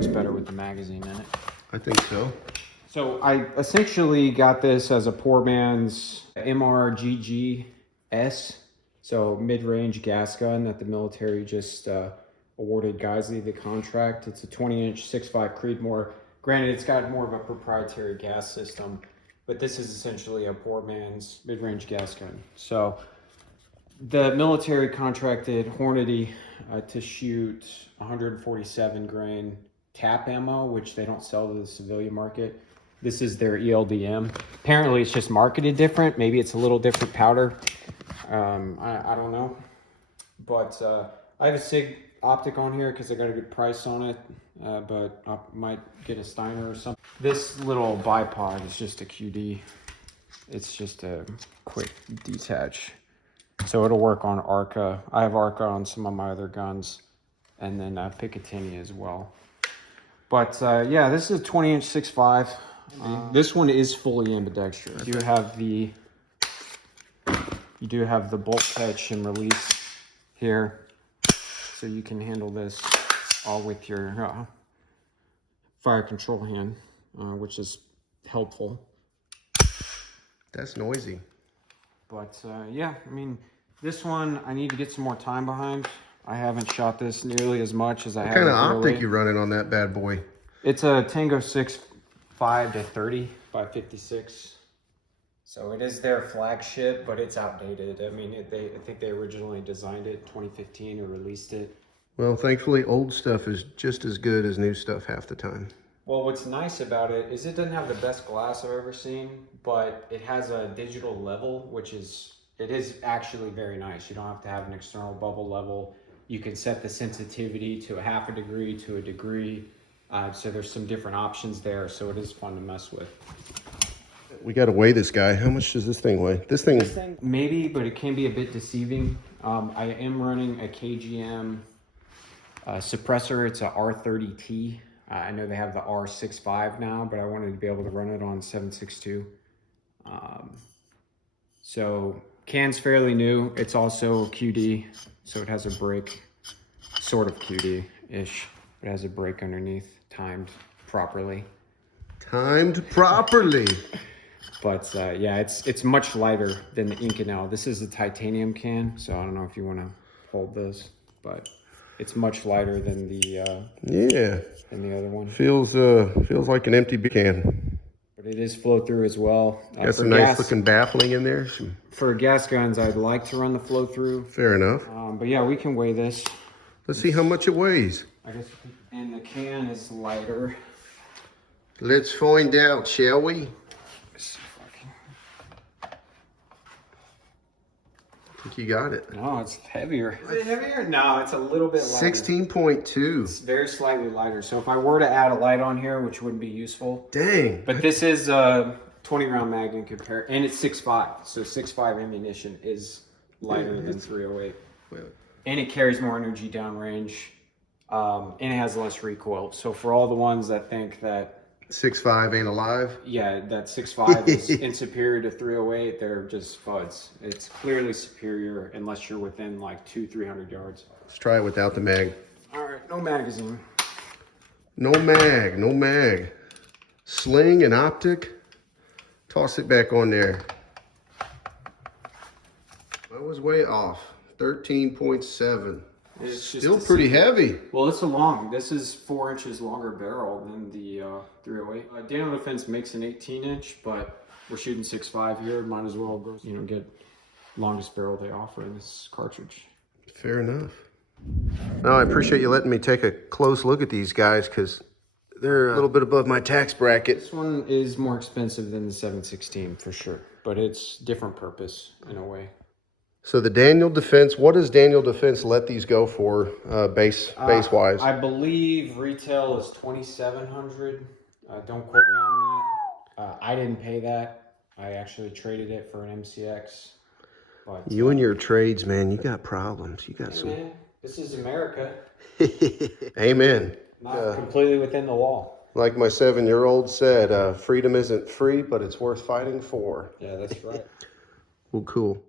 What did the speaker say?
looks better with the magazine in it. I think so. So I essentially got this as a poor man's MRGG-S, so mid-range gas gun that the military just awarded Geissele the contract. It's a 20-inch 6.5 Creedmoor. Granted, it's got more of a proprietary gas system, but this is essentially a poor man's mid-range gas gun. So the military contracted Hornady to shoot 147 grain tap ammo, which they don't sell to the civilian market. This is their ELDM. Apparently it's just marketed different. Maybe it's a little different powder. I don't know. But I have a Sig optic on here because I got a good price on it. But I might get a Steiner or something. This little bipod is just a QD. It's just a quick detach. So it'll work on ARCA. I have ARCA on some of my other guns. And then picatinny as well. But yeah, this is a 20-inch 6.5. This one is fully ambidextrous. You do have the bolt catch and release here, so you can handle this all with your fire control hand, which is helpful. That's noisy. But yeah, I mean, this one I need to get some more time behind. I haven't shot this nearly as much as I have. What kind of optic you running on that bad boy? It's a Tango 6.5 to 30 by 56. So it is their flagship, but it's outdated. I mean, I think they originally designed it in 2015 or released it. Well, thankfully, old stuff is just as good as new stuff half the time. Well, what's nice about it is it doesn't have the best glass I've ever seen, but it has a digital level, which is actually very nice. You don't have to have an external bubble level. You can set the sensitivity to a 0.5 degree to a degree. So there's some different options there. So it is fun to mess with. We got to weigh this guy. How much does this thing weigh? This thing maybe, but it can be a bit deceiving. I am running a KGM suppressor. It's a R30T. I know they have the R65 now, but I wanted to be able to run it on 7.62. So can's fairly new. It's also QD, so it has a brake, sort of QD-ish. It has a brake underneath, timed properly. Timed properly. But yeah, it's much lighter than the Inconel. This is a titanium can, so I don't know if you want to hold this, but it's much lighter than the than the other one. Feels like an empty can. But it is flow through as well. Got some nice looking baffling in there. For gas guns, I'd like to run the flow through. Fair enough. But yeah, we can weigh this. Let's see how much it weighs. I guess. And the can is lighter. Let's find out, shall we? I think you got it. No, it's heavier. Is it heavier? No, it's a little bit lighter. 16.2. It's very slightly lighter. So if I were to add a light on here, which wouldn't be useful. Dang. But this is a 20-round mag in compare, and it's 6.5. So 6.5 ammunition is lighter than 308. Well, and it carries more energy downrange, and it has less recoil. So for all the ones that think that 6.5 ain't alive. Yeah, that 6.5 is inferior to 308. They're just fuds. It's clearly superior unless you're within like 200-300 yards. Let's try it without the mag. All right, no magazine. No mag, no mag. Sling and optic. Toss it back on there. I was way off. 13.7. It's just still pretty heavy. Well, it's a long. This is 4 inches longer barrel than the 308. Daniel Defense makes an 18-inch, but we're shooting 6.5 here. Might as well go, get longest barrel they offer in this cartridge. Fair enough. No, I appreciate you letting me take a close look at these guys because they're a little bit above my tax bracket. This one is more expensive than the 7.16 for sure, but it's different purpose in a way. So the Daniel Defense, what does Daniel Defense let these go for base-wise? I believe retail is $2,700. Don't quote me on that. I didn't pay that. I actually traded it for an MCX. But, you and your trades, man, you got problems. You got some. Man, this is America. Amen. Not completely within the law. Like my 7-year-old said, freedom isn't free, but it's worth fighting for. Yeah, that's right. Well, cool.